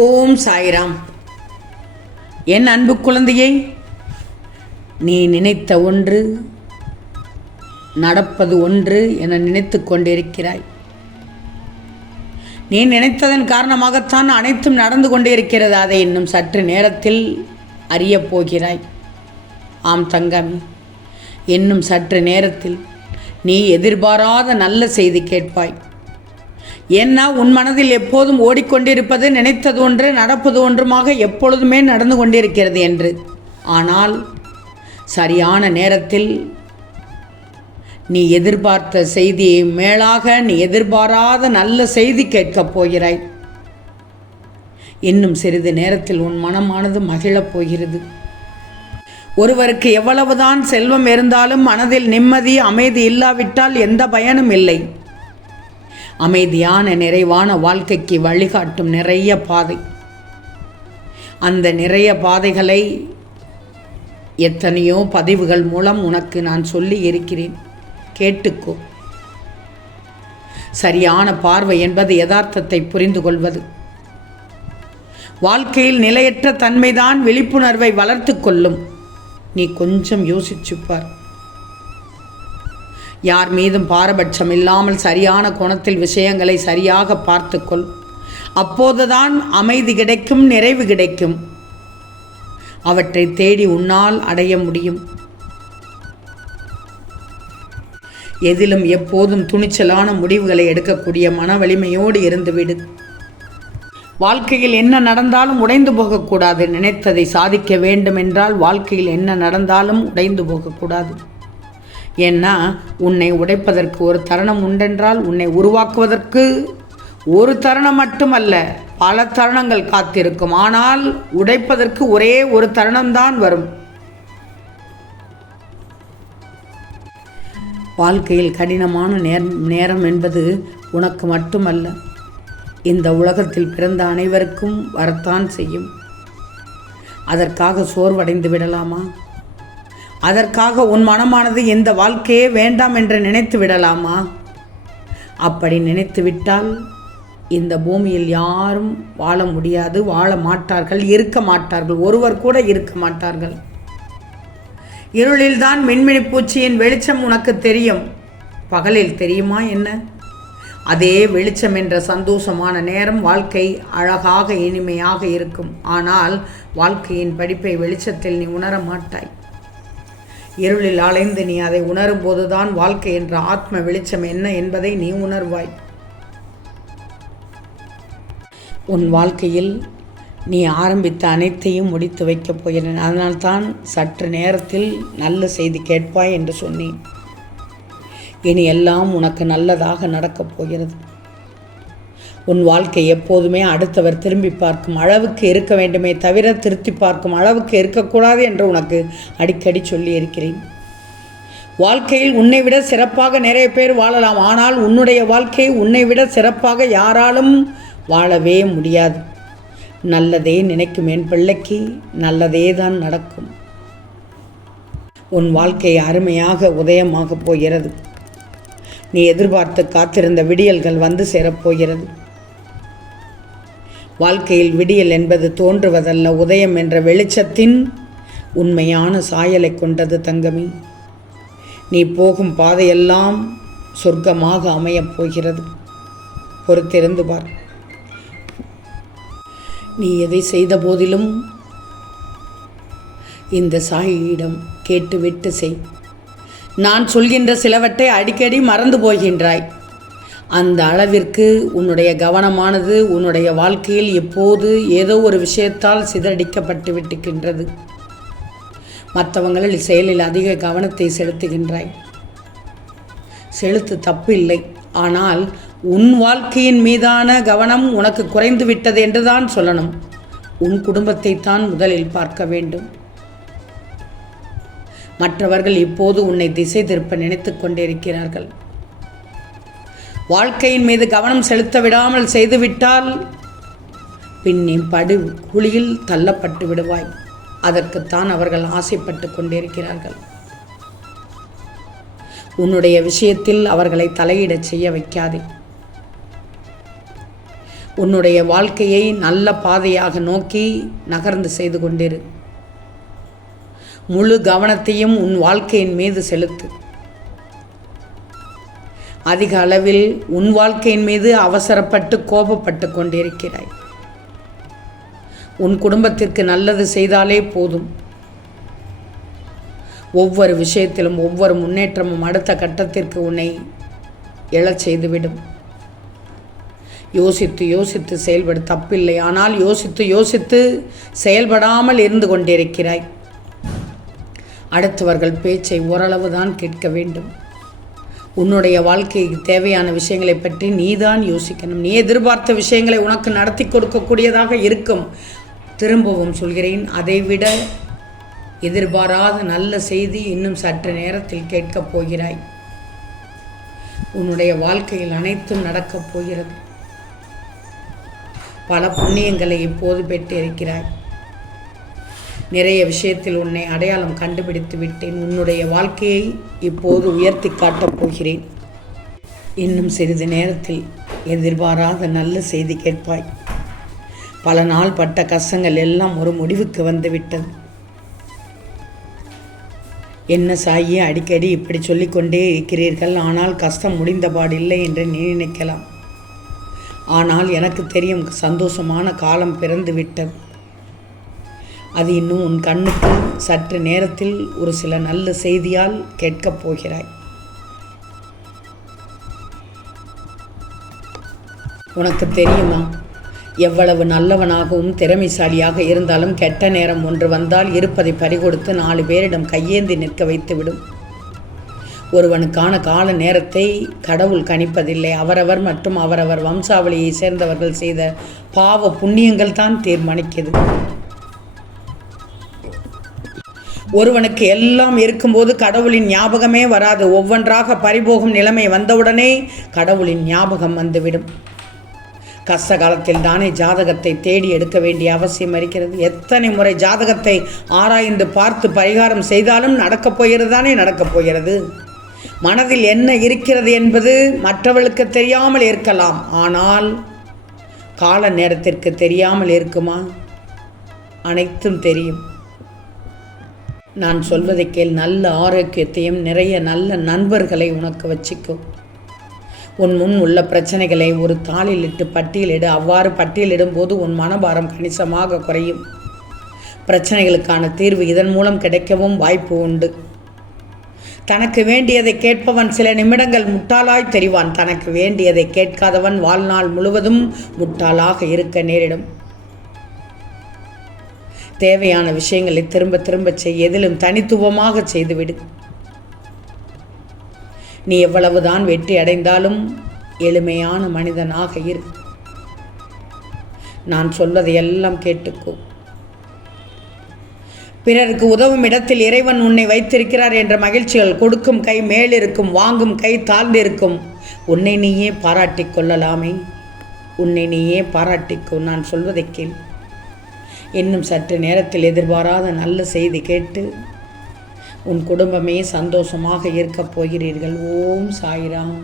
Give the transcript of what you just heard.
ஓம் சாய்ராம். என் அன்பு குழந்தையை, நீ நினைத்த ஒன்று நடப்பது ஒன்று என நினைத்து கொண்டிருக்கிறாய். நீ நினைத்ததன் காரணமாகத்தான் அனைத்தும் நடந்து கொண்டிருக்கிறது. அதை இன்னும் சற்று நேரத்தில் அறியப் போகிறாய். ஆம் தங்கமே, இன்னும் சற்று நேரத்தில் நீ எதிர்பாராத நல்ல செய்தி கேட்பாய். ஏன்னா உன் மனதில் எப்போதும் ஓடிக்கொண்டிருப்பது நினைத்தது ஒன்று நடப்பது ஒன்றுமாக எப்பொழுதுமே நடந்து கொண்டிருக்கிறது என்று. ஆனால் சரியான நேரத்தில் நீ எதிர்பார்த்த செய்தியை மேலாக நீ எதிர்பாராத நல்ல செய்தி கேட்கப் போகிறாய். இன்னும் சிறிது நேரத்தில் உன் மனமானது மகிழப் போகிறது. ஒருவருக்கு எவ்வளவுதான் செல்வம் இருந்தாலும் மனதில் நிம்மதி அமைதி இல்லாவிட்டால் எந்த பயனும் இல்லை. அமைதியான நிறைவான வாழ்க்கைக்கு வழிகாட்டும் நிறைய பாதை. அந்த நிறைய பாதைகளை எத்தனையோ பதிவுகள் மூலம் உனக்கு நான் சொல்லி இருக்கிறேன். கேட்டுக்கோ. சரியான பார்வை என்பது யதார்த்தத்தை புரிந்து கொள்வது. வாழ்க்கையில் நிலையற்ற தன்மைதான் விழிப்புணர்வை வளர்த்து கொள்ளும். நீ கொஞ்சம் யோசிச்சுப்பார். யார் மீதும் பாரபட்சம் இல்லாமல் சரியான கோணத்தில் விஷயங்களை சரியாக பார்த்துக்கொள். அப்போதுதான் அமைதி கிடைக்கும், நிறைவு கிடைக்கும். அவற்றை தேடி உன்னால் அடைய முடியும். எதிலும் எப்போதும் துணிச்சலான முடிவுகளை எடுக்கக்கூடிய மன வலிமையோடு இருந்துவிடு. வாழ்க்கையில் என்ன நடந்தாலும் உடைந்து போகக்கூடாது. நினைத்ததை சாதிக்க வேண்டும் என்றால் வாழ்க்கையில் என்ன நடந்தாலும் உடைந்து போகக்கூடாது. ஏன்னா உன்னை உடைப்பதற்கு ஒரு தருணம் உண்டென்றால் உன்னை உருவாக்குவதற்கு ஒரு தருணம் மட்டுமல்ல, பல தருணங்கள் காத்திருக்கும். ஆனால் உடைப்பதற்கு ஒரே ஒரு தருணம்தான் வரும். வாழ்க்கையில் கடினமான நேரம் என்பது உனக்கு மட்டுமல்ல, இந்த உலகத்தில் பிறந்த அனைவருக்கும் வரத்தான் செய்யும். அதற்காக சோர்வடைந்து விடலாமா? அதற்காக உன் மனமானது இந்த வாழ்க்கையே வேண்டாம் என்று நினைத்து விடலாமா? அப்படி நினைத்து விட்டால் இந்த பூமியில் யாரும் வாழ முடியாது, வாழ மாட்டார்கள், இருக்க மாட்டார்கள். ஒருவர் கூட இருக்க மாட்டார்கள். இருளில்தான் மின்மினி பூச்சியின் வெளிச்சம் உனக்கு தெரியும். பகலில் தெரியுமா என்ன? அதே வெளிச்சம் என்ற சந்தோஷமான நேரம் வாழ்க்கை அழகாக இனிமையாக இருக்கும். ஆனால் வாழ்க்கையின் படிப்பை வெளிச்சத்தில் நீ உணர மாட்டாய். இருளில் அலைந்து நீ அதை உணரும் போதுதான் வாழ்க்கை என்ற ஆத்ம வெளிச்சம் என்ன என்பதை நீ உணர்வாய். உன் வாழ்க்கையில் நீ ஆரம்பித்த அனைத்தையும் முடித்து வைக்கப் போகிறேன். அதனால்தான் சற்று நேரத்தில் நல்ல செய்தி கேட்பாய் என்று சொன்னேன். இனி எல்லாம் உனக்கு நல்லதாக நடக்கப் போகிறது. உன் வாழ்க்கை எப்போதுமே அடுத்தவர் திரும்பி பார்க்கும் அளவுக்கு இருக்க வேண்டுமே தவிர திருத்தி பார்க்கும் அளவுக்கு இருக்கக்கூடாது என்று உனக்கு அடிக்கடி சொல்லி இருக்கிறேன். வாழ்க்கையில் உன்னை விட சிறப்பாக நிறைய பேர் வாழலாம். ஆனால் உன்னுடைய வாழ்க்கையை உன்னை விட சிறப்பாக யாராலும் வாழவே முடியாது. நல்லதே நினைக்கும் என் பிள்ளைக்கு நல்லதே தான் நடக்கும். உன் வாழ்க்கை அருமையாக உதயமாக போகிறது. நீ எதிர்பார்த்து காத்திருந்த விடியல்கள் வந்து சேரப்போகிறது. வாழ்க்கையில் விடியல் என்பது தோன்றுவதல்ல, உதயம் என்ற வெளிச்சத்தின் உண்மையான சாயலை கொண்டது தங்கமி. நீ போகும் பாதையெல்லாம் சொர்க்கமாக அமையப் போகிறது. பொறுத்திருந்து பார். நீ எதை செய்த போதிலும் இந்த சாயியிடம் கேட்டுவிட்டு செய். நான் சொல்கின்ற சிலவற்றை அடிக்கடி மறந்து போகின்றாய். அந்த அளவிற்கு உன்னுடைய கவனமானது உன்னுடைய வாழ்க்கையில் எப்போது ஏதோ ஒரு விஷயத்தால் சிதறடிக்கப்பட்டு விட்டுக்கின்றது. மற்றவங்களில் செயலில் அதிக கவனத்தை செலுத்துகின்றாய். செலுத்து, தப்பு இல்லை. ஆனால் உன் வாழ்க்கையின் மீதான கவனம் உனக்கு குறைந்து விட்டது என்றுதான் சொல்லணும். உன் குடும்பத்தை தான் முதலில் பார்க்க வேண்டும். மற்றவர்கள் இப்போது உன்னை திசை திருப்ப நினைத்து கொண்டிருக்கிறார்கள். வாழ்க்கையின் மீது கவனம் செலுத்த விடாமல் செய்துவிட்டால் பின் நீ படு குழியில் தள்ளப்பட்டு விடுவாய். அதற்குத்தான் அவர்கள் ஆசைப்பட்டு கொண்டிருக்கிறார்கள். உன்னுடைய விஷயத்தில் அவர்களை தலையிடச் செய்ய வைக்காதே. உன்னுடைய வாழ்க்கையை நல்ல பாதையாக நோக்கி நகர்ந்து செய்து கொண்டிரு. முழு கவனத்தையும் உன் வாழ்க்கையின் மீது செலுத்து. அதிக அளவில் உன் வாழ்க்கையின் மீது அவசரப்பட்டு கோபப்பட்டு கொண்டிருக்கிறாய். உன் குடும்பத்திற்கு நல்லது செய்தாலே போதும். ஒவ்வொரு விஷயத்திலும் ஒவ்வொரு முன்னேற்றமும் அடுத்த கட்டத்திற்கு உன்னை எழச் செய்துவிடும். யோசித்து யோசித்து செயல்பட தப்பில்லை. ஆனால் யோசித்து யோசித்து செயல்படாமல் இருந்து கொண்டிருக்கிறாய். அடுத்தவர்கள் பேச்சை ஓரளவு தான் கேட்க வேண்டும். உன்னுடைய வாழ்க்கைக்கு தேவையான விஷயங்களை பற்றி நீதான் யோசிக்கணும். நீ எதிர்பார்த்த விஷயங்களை உனக்கு நடத்தி கொடுக்கக்கூடியதாக இருக்கும். திரும்பவும் சொல்கிறேன், அதைவிட எதிர்பாராத நல்ல செய்தி இன்னும் சற்று நேரத்தில் கேட்கப் போகிறாய். உன்னுடைய வாழ்க்கையில் அனைத்தும் நடக்கப் போகிறது. பல புண்ணியங்களை இப்போது பெற்றிருக்கிறாய். நிறைய விஷயத்தில் உன்னை அடையாளம் கண்டுபிடித்து விட்டேன். உன்னுடைய வாழ்க்கையை இப்போது உயர்த்தி காட்டப் போகிறேன். இன்னும் சிறிது நேரத்தில் எதிர்பாராத நல்ல செய்தி கேட்பாய். பல நாள் பட்ட கஷ்டங்கள் எல்லாம் ஒரு முடிவுக்கு வந்துவிட்டது. என்ன சாயி அடிக்கடி இப்படி சொல்லிக்கொண்டே இருக்கிறீர்கள், ஆனால் கஷ்டம் முடிந்தபாடில்லை என்று நீ நினைக்கலாம். ஆனால் எனக்கு தெரியும், சந்தோஷமான காலம் பிறந்து விட்டது. அது இன்னும் உன் கண்ணுக்கு சற்று நேரத்தில் ஒரு சில நல்ல செய்தியால் கேட்கப் போகிறாய். உனக்கு தெரியுமா, எவ்வளவு நல்லவனாகவும் திறமைசாலியாக இருந்தாலும் கெட்ட நேரம் ஒன்று வந்தால் இருப்பதை பறிகொடுத்து 4 பேரிடம் கையேந்தி நிற்க வைத்துவிடும். ஒருவனுக்கான கால நேரத்தை கடவுள் கணிப்பதில்லை. அவரவர் மற்றும் அவரவர் வம்சாவளியை சேர்ந்தவர்கள் செய்த பாவ புண்ணியங்கள் தான் தீர்மானிக்கிறது. ஒருவனுக்கு எல்லாம் இருக்கும்போது கடவுளின் ஞாபகமே வராது. ஒவ்வொன்றாக பறிபோகும் நிலைமை வந்தவுடனே கடவுளின் ஞாபகம் வந்துவிடும். கஷ்ட காலத்தில் தானே ஜாதகத்தை தேடி எடுக்க வேண்டிய அவசியம் இருக்கிறது. எத்தனை முறை ஜாதகத்தை ஆராய்ந்து பார்த்து பரிகாரம் செய்தாலும் நடக்கப் போகிறது தானே நடக்கப் போகிறது. மனதில் என்ன இருக்கிறது என்பது மற்றவர்களுக்கு தெரியாமல் இருக்கலாம். ஆனால் கால நேரத்திற்கு தெரியாமல் இருக்குமா? அனைத்தும் தெரியும். நான் சொல்வதை கேள். நல்ல ஆரோக்கியத்தையும் நிறைய நல்ல நண்பர்களை உனக்கு வச்சுக்கும். உன் முன் உள்ள பிரச்சனைகளை ஒரு தாளில் இட்டு பட்டியலிடு. அவ்வாறு பட்டியலிடும் போது உன் மனபாரம் கணிசமாக குறையும். பிரச்சனைகளுக்கான தீர்வு இதன் மூலம் கிடைக்கவும் வாய்ப்பு உண்டு. தனக்கு வேண்டியதை கேட்பவன் சில நிமிடங்கள் முட்டாளாய் தெரிவான். தனக்கு வேண்டியதை கேட்காதவன் வாழ்நாள் முழுவதும் முட்டாளாக இருக்க நேரிடும். தேவையான விஷயங்களை திரும்ப திரும்ப செய். எதிலும் தனித்துவமாக செய்துவிடு. நீ எவ்வளவுதான் வெற்றி அடைந்தாலும் எளிமையான மனிதனாக இரு. நான் சொல்வதையெல்லாம் கேட்டுக்கோ. பிறருக்கு உதவும் இடத்தில் இறைவன் உன்னை வைத்திருக்கிறார் என்ற மகிழ்ச்சிகள். கொடுக்கும் கை மேலிருக்கும், வாங்கும் கை தாழ்ந்திருக்கும். உன்னை நீயே பாராட்டிக் கொள்ளலாமே. உன்னை நீயே பாராட்டிக்கோ. நான் சொல்வதை கேள். இன்னும் சற்று நேரத்தில் எதிர்பாராத நல்ல செய்தி கேட்டு உன் குடும்பமே சந்தோஷமாக இருக்கப் போகிறீர்கள். ஓம் சாய்ராம்.